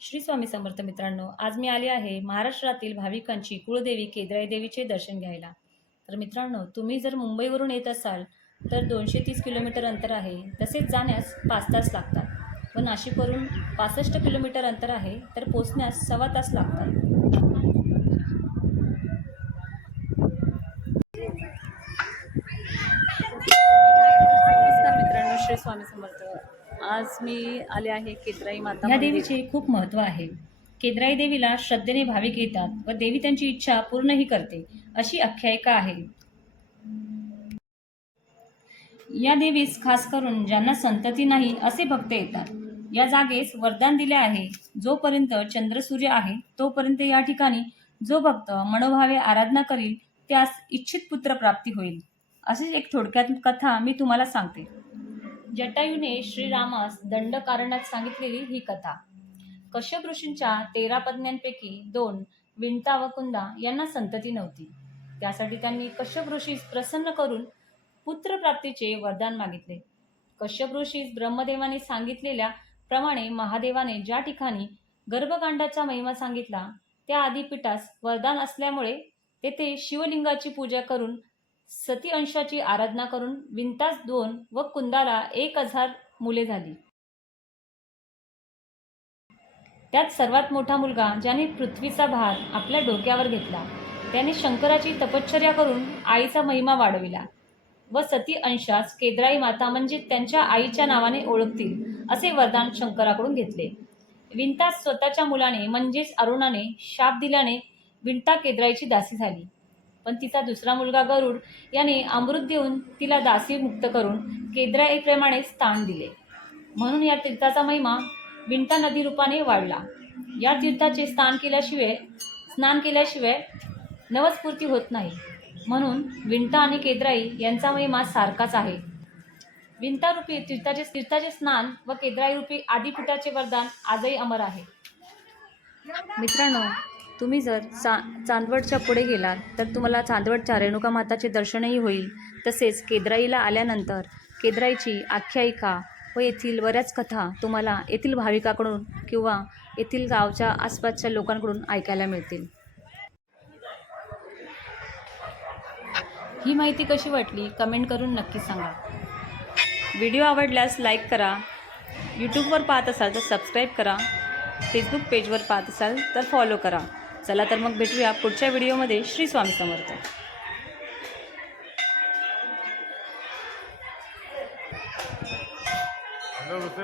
श्री स्वामी समर्थ मित्रांनो आज मी आले आहे महाराष्ट्रातील भाविकांची कुळदेवी केद्राई देवीचे दर्शन घ्यायला. तर मित्रांनो तुम्ही जर मुंबईवरून येत असाल तर दोनशे तीस किलोमीटर अंतर आहे. तसेच जाण्यास पाच तास लागतात. व नाशिकवरून पासष्ट किलोमीटर अंतर आहे तर पोचण्यास सव्वा तास लागतात नमस्कार मित्रांनो श्री स्वामी समर्थ. आज मी आले आहे केद्राई माता या देवीचे खूप महत्त्व आहे. केद्राई देवीला श्रद्धेने भाविक येतात व देवी त्यांची इच्छा पूर्णही करते अशी आख्यायिका आहे. या देवीस खास करून ज्यांना संतती नाही असे भक्त येतात. या जागेस वरदान दिले आहे जोपर्यंत चंद्रसूर्य आहे तोपर्यंत या ठिकाणी जो भक्त मनोभावे आराधना करील त्यास इच्छित पुत्र प्राप्ती होईल. अशीच एक थोडक्यात कथा मी तुम्हाला सांगते. जटायूने श्रीरामास दंडकारणात सांगितलेली ही कथा. कश्यप ऋषींच्या तेरा पत्न्यांपैकी दोन विंता व कुंदा यांना संतती नव्हती. त्यासाठी त्यांनी कश्यप ऋषीस प्रसन्न करून पुत्रप्राप्तीचे वरदान मागितले. कश्यप ऋषीस ब्रह्मदेवाने सांगितलेल्या प्रमाणे महादेवाने ज्या ठिकाणी गर्भकांडाचा महिमा सांगितला त्या आदिपीठास वरदान असल्यामुळे तेथे शिवलिंगाची पूजा करून सती अंशाची आराधना करून विंतास दोन व कुंदाला एक हजार मुले झाली. त्यात सर्वात मोठा मुलगा ज्याने पृथ्वीचा भार आपल्या डोक्यावर घेतला त्याने शंकराची तपश्चर्या करून आईचा महिमा वाढविला व सती अंशास केद्राई माता म्हणजे त्यांच्या आईच्या नावाने ओळखतील असे वरदान शंकराकडून घेतले. विंतास स्वतःच्या मुलाने म्हणजेच अरुणाने शाप दिल्याने विंता केद्राईची दासी झाली. पण तिचा दुसरा मुलगा गरुड याने अमृत देऊन तिला दासी मुक्त करून केद्राईप्रमाणे स्थान दिले. म्हणून या तीर्थाचा महिमा विंटा नदी रूपाने वाढला. या तीर्थाचे स्नान केल्याशिवाय स्नान केल्याशिवाय नवस्फूर्ती होत नाही. म्हणून विंटा आणि केद्राई यांचा महिमा सारखाच आहे. विंतारूपी तीर्थाचे तीर्थाचे स्नान व केद्राई रूपी आदिपीठाचे वरदान आजही अमर आहे. मित्रांनो तुम्ही जर चा चांदवडच्या पुढे गेलात तर तुम्हाला चांदवडच्या रेणुका माताचे दर्शनही होईल. तसेच केद्राईला आल्यानंतर केद्राईची आख्यायिका व येथील बऱ्याच कथा तुम्हाला येथील भाविकाकडून किंवा येथील गावच्या आसपासच्या लोकांकडून ऐकायला मिळतील. ही माहिती कशी वाटली कमेंट करून नक्की सांगा. व्हिडिओ आवडल्यास लाईक करा. यूट्यूबवर पाहत असाल तर सबस्क्राईब करा. फेसबुक पेजवर पाहत असाल तर फॉलो करा. चला तर मग भेटूया पुढच्या व्हिडिओमध्ये. श्री स्वामी समर्थ. अंदर घुसे